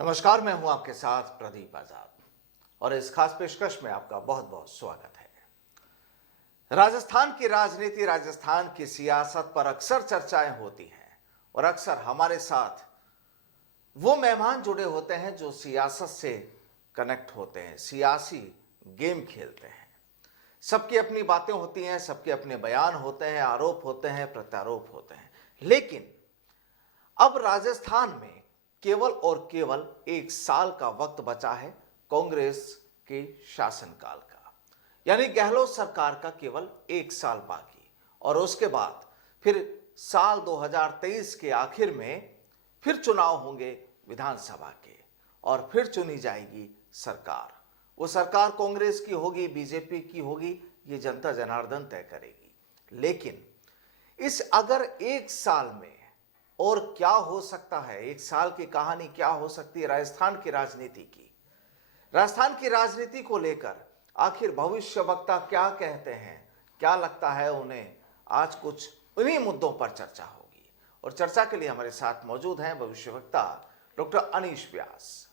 नमस्कार, मैं हूं आपके साथ प्रदीप आजाद और इस खास पेशकश में आपका बहुत बहुत स्वागत है। राजस्थान की राजनीति, राजस्थान की सियासत पर अक्सर चर्चाएं होती हैं और अक्सर हमारे साथ वो मेहमान जुड़े होते हैं जो सियासत से कनेक्ट होते हैं, सियासी गेम खेलते हैं। सबकी अपनी बातें होती हैं, सबके अपने बयान होते हैं, आरोप होते हैं, प्रत्यारोप होते हैं। लेकिन अब राजस्थान में केवल और केवल 1 साल का वक्त बचा है कांग्रेस के शासनकाल का, यानी गहलोत सरकार का केवल 1 साल बाकी। और उसके बाद फिर साल 2023 के आखिर में फिर चुनाव होंगे विधानसभा के और फिर चुनी जाएगी सरकार। वो सरकार कांग्रेस की होगी, बीजेपी की होगी, ये जनता जनार्दन तय करेगी। लेकिन इस अगर 1 साल में और क्या हो सकता है, 1 साल की कहानी क्या हो सकती है राजस्थान की राजनीति की, राजस्थान की राजनीति को लेकर आखिर भविष्यवक्ता क्या कहते हैं, क्या लगता है उन्हें, आज कुछ उन्हीं मुद्दों पर चर्चा होगी। और चर्चा के लिए हमारे साथ मौजूद हैं भविष्यवक्ता डॉक्टर अनीश व्यास।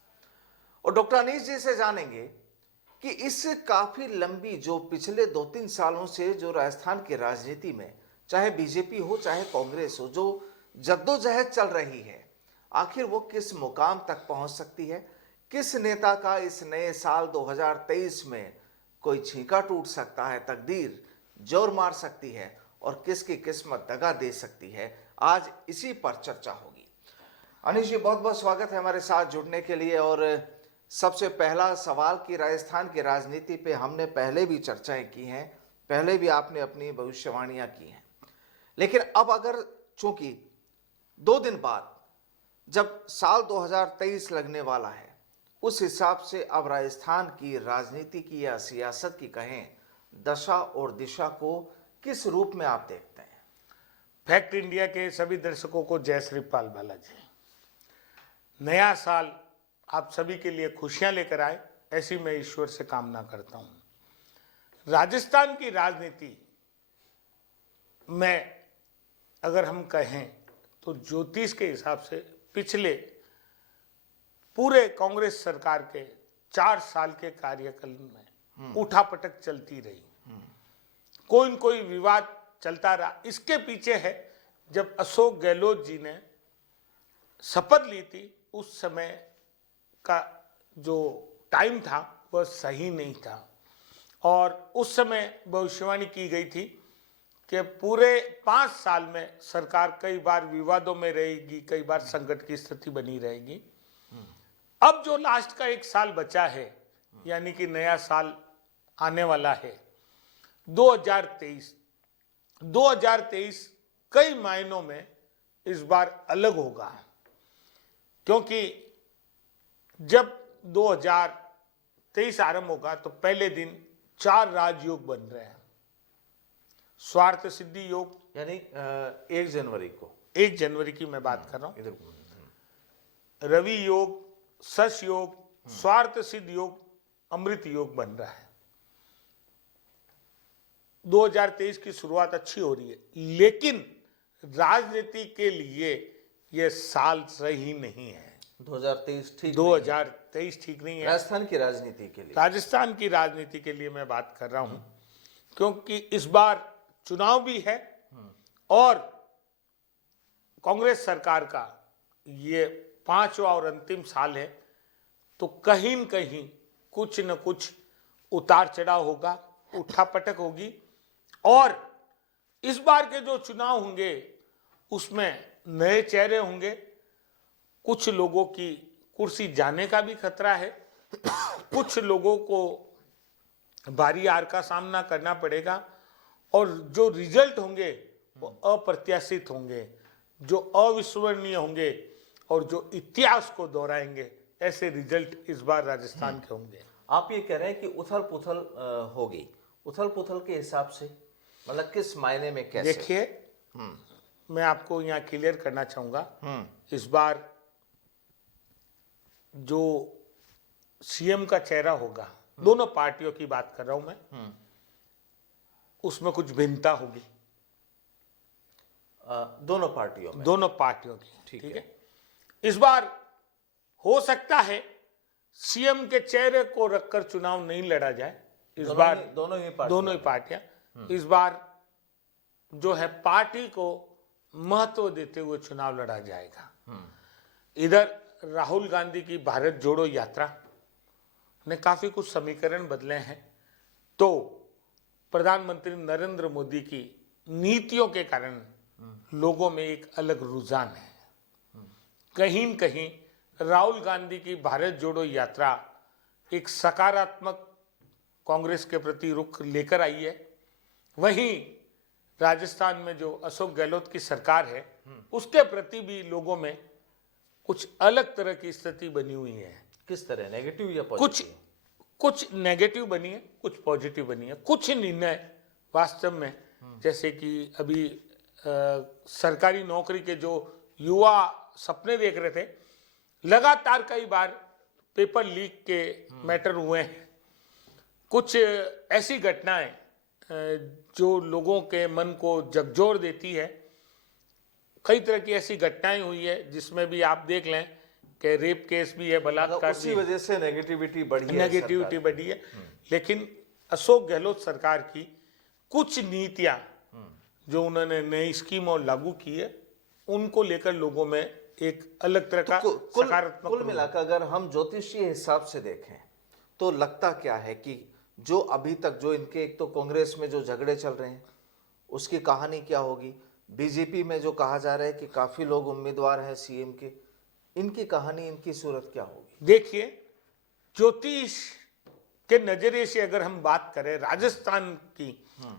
और डॉक्टर अनीश जी से जानेंगे कि इस काफी लंबी जो पिछले 2-3 सालों से जो राजस्थान की राजनीति में चाहे बीजेपी हो चाहे कांग्रेस हो, जो जद्दोजहद चल रही है, आखिर वो किस मुकाम तक पहुंच सकती है। किस नेता का इस नए साल 2023 में कोई छींका टूट सकता है, तकदीर जोर मार सकती है और किसकी किस्मत दगा दे सकती है, आज इसी पर चर्चा होगी। अनीश जी, बहुत बहुत स्वागत है हमारे साथ जुड़ने के लिए। और सबसे पहला सवाल कि राजस्थान की राजनीति पे हमने पहले भी चर्चाएं की हैं, पहले भी आपने अपनी भविष्यवाणियां की हैं, लेकिन अब अगर चूंकि 2 दिन बाद जब साल 2023 लगने वाला है, उस हिसाब से अब राजस्थान की राजनीति की या सियासत की कहें दशा और दिशा को किस रूप में आप देखते हैं? फैक्ट इंडिया के सभी दर्शकों को जय श्री पाल बालाजी। नया साल आप सभी के लिए खुशियां लेकर आए, ऐसी मैं ईश्वर से कामना करता हूं। राजस्थान की राजनीति में अगर हम कहें तो ज्योतिष के हिसाब से पिछले पूरे कांग्रेस सरकार के 4 साल के कार्यकाल में उठापटक चलती रही, कोई न कोई विवाद चलता रहा। इसके पीछे है जब अशोक गहलोत जी ने शपथ ली थी, उस समय का जो टाइम था वह सही नहीं था और उस समय भविष्यवाणी की गई थी कि पूरे 5 साल में सरकार कई बार विवादों में रहेगी, कई बार संकट की स्थिति बनी रहेगी। अब जो लास्ट का 1 साल बचा है, यानी कि नया साल आने वाला है 2023 कई मायनों में इस बार अलग होगा, क्योंकि जब 2023 आरंभ होगा तो पहले दिन 4 राजयोग बन रहे हैं। स्वार्थ सिद्धि योग, यानी 1 जनवरी को, 1 जनवरी की मैं बात कर रहा हूं। रवि योग, शश योग, स्वार्थ सिद्ध योग, अमृत योग बन रहा है। 2023 की शुरुआत अच्छी हो रही है, लेकिन राजनीति के लिए यह साल सही नहीं है। 2023 ठीक नहीं है राजस्थान की राजनीति के लिए। राजस्थान की राजनीति के लिए मैं बात कर रहा हूं, क्योंकि इस बार चुनाव भी है और कांग्रेस सरकार का ये 5वां और अंतिम साल है, तो कहीं न कहीं कुछ न कुछ उतार चढ़ाव होगा, उठापटक होगी। और इस बार के जो चुनाव होंगे उसमें नए चेहरे होंगे, कुछ लोगों की कुर्सी जाने का भी खतरा है, कुछ लोगों को भारी हार का सामना करना पड़ेगा और जो रिजल्ट होंगे वो अप्रत्याशित होंगे, जो अविस्मरणीय होंगे और जो इतिहास को दोहराएंगे, ऐसे रिजल्ट इस बार राजस्थान के होंगे। आप ये कह रहे हैं कि उथल पुथल होगी, उथल पुथल के हिसाब से मतलब किस मायने में, कैसे? देखिए, मैं आपको यहाँ क्लियर करना चाहूंगा, इस बार जो सीएम का चेहरा होगा, दोनों पार्टियों की बात कर रहा हूं मैं, उसमें कुछ भिन्नता होगी। दोनों पार्टियों में, दोनों पार्टियों की, ठीक है। इस बार हो सकता है सीएम के चेहरे को रखकर चुनाव नहीं लड़ा जाए इस बार। दोनों ही पार्टियां इस बार जो है पार्टी को महत्व देते हुए चुनाव लड़ा जाएगा। इधर राहुल गांधी की भारत जोड़ो यात्रा ने काफी कुछ समीकरण बदले हैं, तो प्रधानमंत्री नरेंद्र मोदी की नीतियों के कारण लोगों में एक अलग रुझान है। कहीं न कहीं राहुल गांधी की भारत जोड़ो यात्रा एक सकारात्मक कांग्रेस के प्रति रुख लेकर आई है। वहीं राजस्थान में जो अशोक गहलोत की सरकार है उसके प्रति भी लोगों में कुछ अलग तरह की स्थिति बनी हुई है। किस तरह, नेगेटिव या कुछ पॉजिटिव? नेगेटिव बनी है, कुछ पॉजिटिव बनी है। कुछ निर्णय वास्तव में, जैसे कि अभी सरकारी नौकरी के जो युवा सपने देख रहे थे, लगातार कई बार पेपर लीक के मैटर हुए हैं। कुछ ऐसी घटनाएं जो लोगों के मन को झकझोर देती है। कई तरह की ऐसी घटनाएं हुई है जिसमें भी आप देख लें कि रेप केस भी है, बलात्कार उसी वजह से नेगेटिविटी बढ़ी है। लेकिन अशोक गहलोत सरकार की कुछ नीतियां जो उन्होंने नई स्कीम और लागू की है, उनको लेकर लोगों में एक अलग तरह का सकारात्मक। कुल मिलाकर अगर हम ज्योतिषीय हिसाब से देखें तो लगता क्या है कि जो अभी तक जो इनके एक तो कांग्रेस में जो झगड़े चल रहे हैं उसकी कहानी क्या होगी, बीजेपी में जो कहा जा रहा है कि काफी लोग उम्मीदवार हैं सीएम के, इनकी कहानी, इनकी सूरत क्या होगी? देखिए, ज्योतिष के नजरिए से अगर हम बात करें राजस्थान की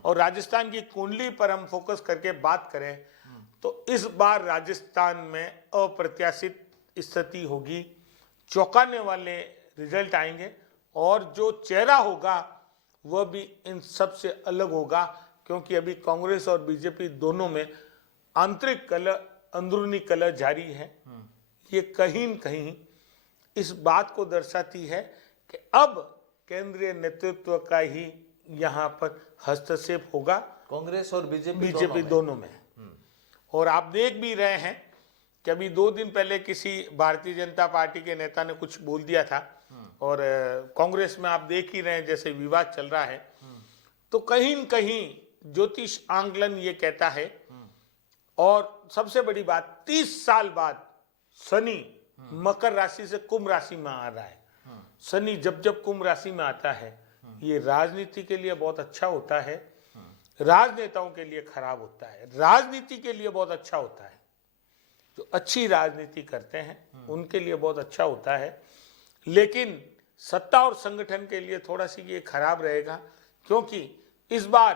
और राजस्थान की कुंडली पर हम फोकस करके बात करें तो इस बार राजस्थान में अप्रत्याशित स्थिति होगी। चौंकाने वाले रिजल्ट आएंगे और जो चेहरा होगा वह भी इन सब से अलग होगा, क्योंकि अभी कांग्रेस और बीजेपी दोनों में आंतरिक कलह, अंदरूनी कलह जारी है। ये कहीं न कहीं इस बात को दर्शाती है कि अब केंद्रीय नेतृत्व का ही यहाँ पर हस्तक्षेप होगा, कांग्रेस और बीजेपी दोनों में। और आप देख भी रहे हैं कि अभी 2 दिन पहले किसी भारतीय जनता पार्टी के नेता ने कुछ बोल दिया था और कांग्रेस में आप देख ही रहे हैं जैसे विवाद चल रहा है। तो कहीं न कहीं ज्योतिष आंकलन ये कहता है, और सबसे बड़ी बात 30 साल बाद शनि मकर राशि से कुंभ राशि में आ रहा है। शनि जब जब कुंभ राशि में आता है ये राजनीति के लिए बहुत अच्छा होता है, राजनेताओं के लिए खराब होता है, राजनीति के लिए बहुत अच्छा होता है। जो अच्छी राजनीति करते हैं उनके लिए बहुत अच्छा होता है, लेकिन सत्ता और संगठन के लिए थोड़ा सी ये खराब रहेगा, क्योंकि इस बार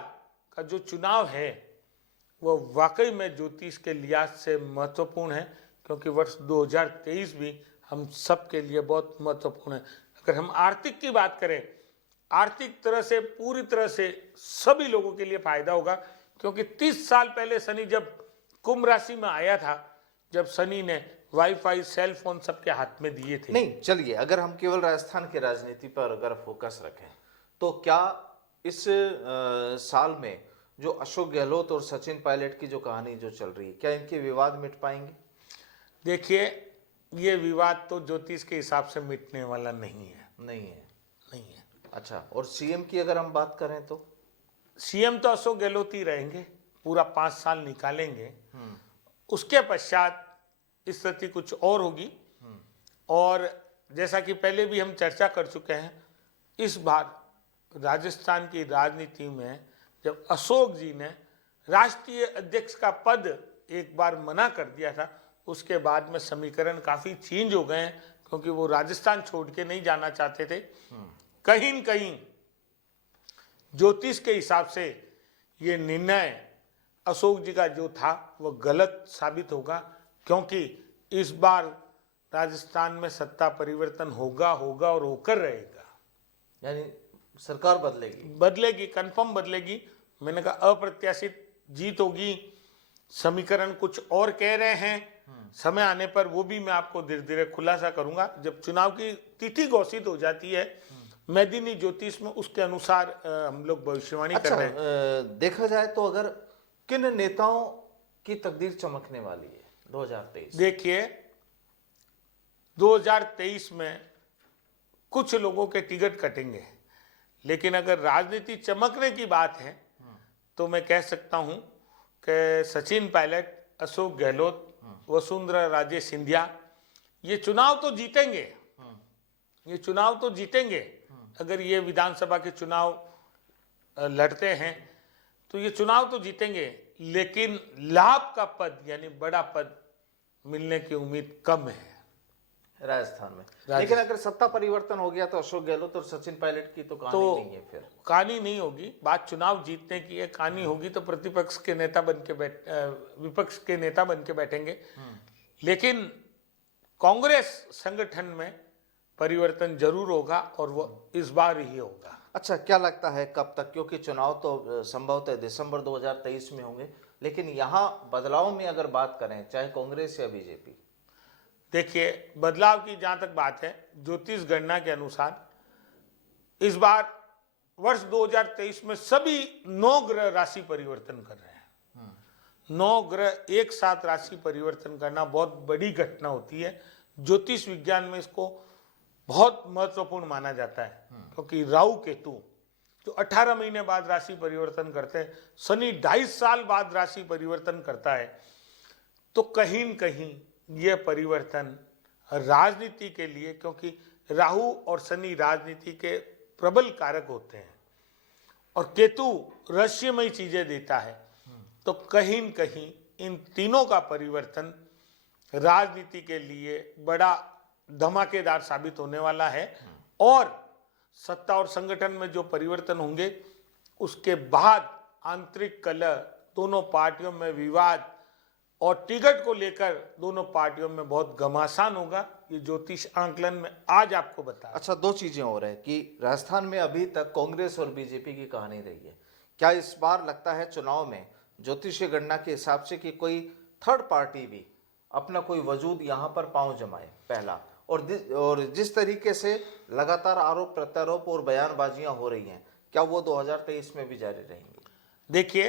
का जो चुनाव है वह वाकई में ज्योतिष के लिहाज से महत्वपूर्ण है, क्योंकि वर्ष 2023 भी हम सब के लिए बहुत महत्वपूर्ण है। अगर हम आर्थिक की बात करें, आर्थिक तरह से पूरी तरह से सभी लोगों के लिए फायदा होगा, क्योंकि 30 साल पहले शनि जब कुंभ राशि में आया था, जब शनि ने वाईफाई, सेल फोन सबके हाथ में दिए थे। नहीं, चलिए अगर हम केवल राजस्थान की राजनीति पर अगर फोकस रखें तो क्या इस साल में जो अशोक गहलोत और सचिन पायलट की जो कहानी जो चल रही है, क्या इनके विवाद मिट पाएंगे? देखिए, ये विवाद तो ज्योतिष के हिसाब से मिटने वाला नहीं है। नहीं है। अच्छा, और सीएम की अगर हम बात करें तो सीएम तो अशोक गहलोत ही रहेंगे, पूरा 5 साल निकालेंगे। उसके पश्चात स्थिति कुछ और होगी। और जैसा कि पहले भी हम चर्चा कर चुके हैं, इस बार राजस्थान की राजनीति में जब अशोक जी ने राष्ट्रीय अध्यक्ष का पद एक बार मना कर दिया था, उसके बाद में समीकरण काफी चेंज हो गए हैं, क्योंकि वो राजस्थान छोड़ के नहीं जाना चाहते थे। कहीं न कहीं ज्योतिष के हिसाब से ये निर्णय अशोक जी का जो था वह गलत साबित होगा, क्योंकि इस बार राजस्थान में सत्ता परिवर्तन होगा और होकर रहेगा। यानी सरकार बदलेगी, कंफर्म बदलेगी। मैंने कहा अप्रत्याशित जीत होगी। समीकरण कुछ और कह रहे हैं, समय आने पर वो भी मैं आपको धीरे धीरे खुलासा करूंगा। जब चुनाव की तिथि घोषित हो जाती है मैदिनी ज्योतिष में, उसके अनुसार हम लोग भविष्यवाणी कर रहे हैं। देखा जाए तो अगर किन नेताओं की तकदीर चमकने वाली है 2023? देखिए, 2023 में कुछ लोगों के टिकट कटेंगे, लेकिन अगर राजनीति चमकने की बात है तो मैं कह सकता हूं कि सचिन पायलट, अशोक गहलोत, वसुंधरा राजे सिंधिया ये चुनाव तो जीतेंगे, ये चुनाव तो जीतेंगे। अगर ये विधानसभा के चुनाव लड़ते हैं तो ये चुनाव तो जीतेंगे, लेकिन लाभ का पद यानी बड़ा पद मिलने की उम्मीद कम है राजस्थान में। लेकिन अगर सत्ता परिवर्तन हो गया तो अशोक गहलोत और सचिन पायलट की तो कहानी नहीं है। फिर कहानी नहीं होगी, बात चुनाव जीतने की है। कहानी होगी तो प्रतिपक्ष के नेता बन के विपक्ष के नेता बन के बैठेंगे। लेकिन कांग्रेस संगठन में परिवर्तन जरूर होगा और वो इस बार ही होगा। अच्छा, क्या लगता है कब तक? क्योंकि चुनाव तो संभवतः दिसंबर 2023 में होंगे, लेकिन यहाँ बदलाव में अगर बात करें, चाहे कांग्रेस या बीजेपी। देखिए, बदलाव की जहां तक बात है, ज्योतिष गणना के अनुसार इस बार वर्ष 2023 में सभी 9 ग्रह राशि परिवर्तन कर रहे हैं। 9 ग्रह एक साथ राशि परिवर्तन करना बहुत बड़ी घटना होती है। ज्योतिष विज्ञान में इसको बहुत महत्वपूर्ण माना जाता है, क्योंकि राहु केतु जो 18 महीने बाद राशि परिवर्तन करते हैं, शनि 2.5 साल बाद राशि परिवर्तन करता है। तो कहीं न कहीं ये परिवर्तन राजनीति के लिए, क्योंकि राहु और शनि राजनीति के प्रबल कारक होते हैं और केतु रहस्यमयी चीजें देता है, तो कहीं न कहीं इन तीनों का परिवर्तन राजनीति के लिए बड़ा धमाकेदार साबित होने वाला है। और सत्ता और संगठन में जो परिवर्तन होंगे उसके बाद आंतरिक कलह, दोनों पार्टियों में विवाद और टिकट को लेकर दोनों पार्टियों में बहुत घमासान होगा। ये ज्योतिष आंकलन में आज आपको बता। अच्छा, 2 चीजें और है कि राजस्थान में अभी तक कांग्रेस और बीजेपी की कहानी रही है। क्या इस बार लगता है चुनाव में ज्योतिषीय गणना के हिसाब से कि कोई थर्ड पार्टी भी अपना कोई वजूद यहाँ पर पांव जमाए? पहला, और जिस तरीके से लगातार आरोप प्रत्यारोप और बयानबाजियां हो रही हैं, क्या वो 2023 में भी जारी रहेंगी? देखिए,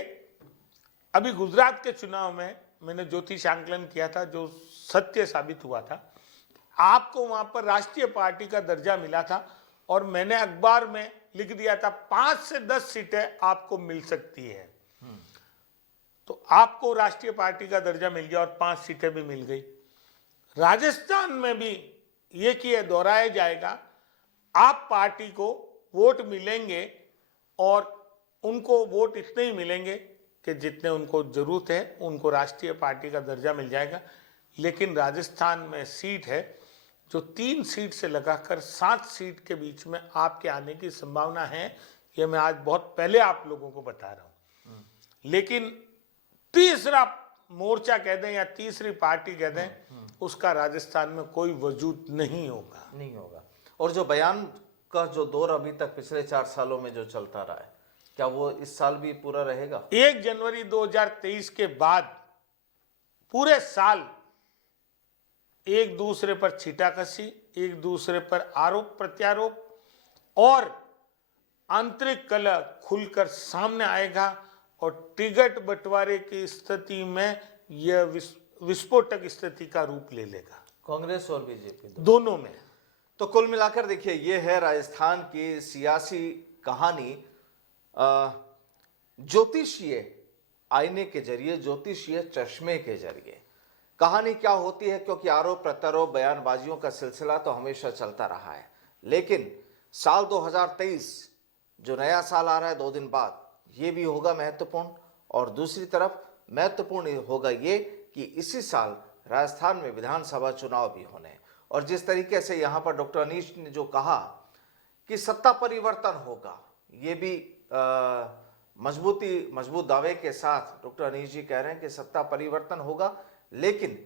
अभी गुजरात के चुनाव में मैंने ज्योतिष आंकलन किया था जो सत्य साबित हुआ था। आपको वहां पर राष्ट्रीय पार्टी का दर्जा मिला था और मैंने अखबार में लिख दिया था 5 से 10 सीटें आपको मिल सकती है। तो आपको राष्ट्रीय पार्टी का दर्जा मिल गया और 5 सीटें भी मिल गई। राजस्थान में भी ये किए दोहराया जाएगा, आप पार्टी को वोट मिलेंगे और उनको वोट इतने ही मिलेंगे कि जितने उनको जरूरत है, उनको राष्ट्रीय पार्टी का दर्जा मिल जाएगा। लेकिन राजस्थान में सीट है जो 3 सीट से लगाकर 7 सीट के बीच में आपके आने की संभावना है। ये मैं आज बहुत पहले आप लोगों को बता रहा हूं। लेकिन तीसरा मोर्चा कह दें या तीसरी पार्टी कह दें, उसका राजस्थान में कोई वजूद नहीं होगा। और जो बयान का जो दौर अभी तक पिछले 4 सालों में जो चलता रहा है, क्या वो इस साल भी पूरा रहेगा? 1 जनवरी 2023 के बाद पूरे साल एक दूसरे पर छीटाकशी, एक दूसरे पर आरोप प्रत्यारोप और आंतरिक कलह खुलकर सामने आएगा और टिकट बंटवारे की स्थिति में यह विस्फोटक स्थिति का रूप ले लेगा, कांग्रेस और बीजेपी दोनों में। तो कुल मिलाकर देखिए, ये है राजस्थान की सियासी कहानी ज्योतिषीय आईने के जरिए, ज्योतिषीय चश्मे के जरिए। कहानी क्या होती है, क्योंकि आरोप प्रत्यारोप बयानबाजियों का सिलसिला तो हमेशा चलता रहा है, लेकिन साल 2023 जो नया साल आ रहा है 2 दिन बाद, ये भी होगा महत्वपूर्ण। और दूसरी तरफ महत्वपूर्ण होगा ये कि इसी साल राजस्थान में विधानसभा चुनाव भी होने हैं। और जिस तरीके से यहाँ पर डॉक्टर अनीश ने जो कहा कि सत्ता परिवर्तन होगा, ये भी मजबूत दावे के साथ डॉक्टर अनीश जी कह रहे हैं कि सत्ता परिवर्तन होगा, लेकिन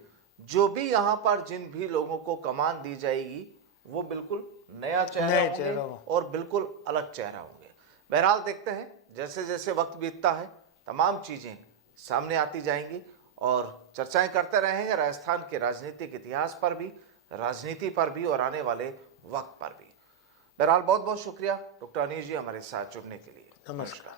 जो भी यहाँ पर जिन भी लोगों को कमान दी जाएगी वो बिल्कुल नया चेहरा होंगे और बिल्कुल अलग चेहरा होंगे। बहरहाल देखते हैं, जैसे जैसे वक्त बीतता है तमाम चीजें सामने आती जाएंगी और चर्चाएं करते रहेंगे राजस्थान के राजनीतिक इतिहास पर भी, राजनीति पर भी और आने वाले वक्त पर भी। बहरहाल बहुत बहुत शुक्रिया डॉक्टर अनीश जी हमारे साथ जुड़ने के लिए। नमस्कार।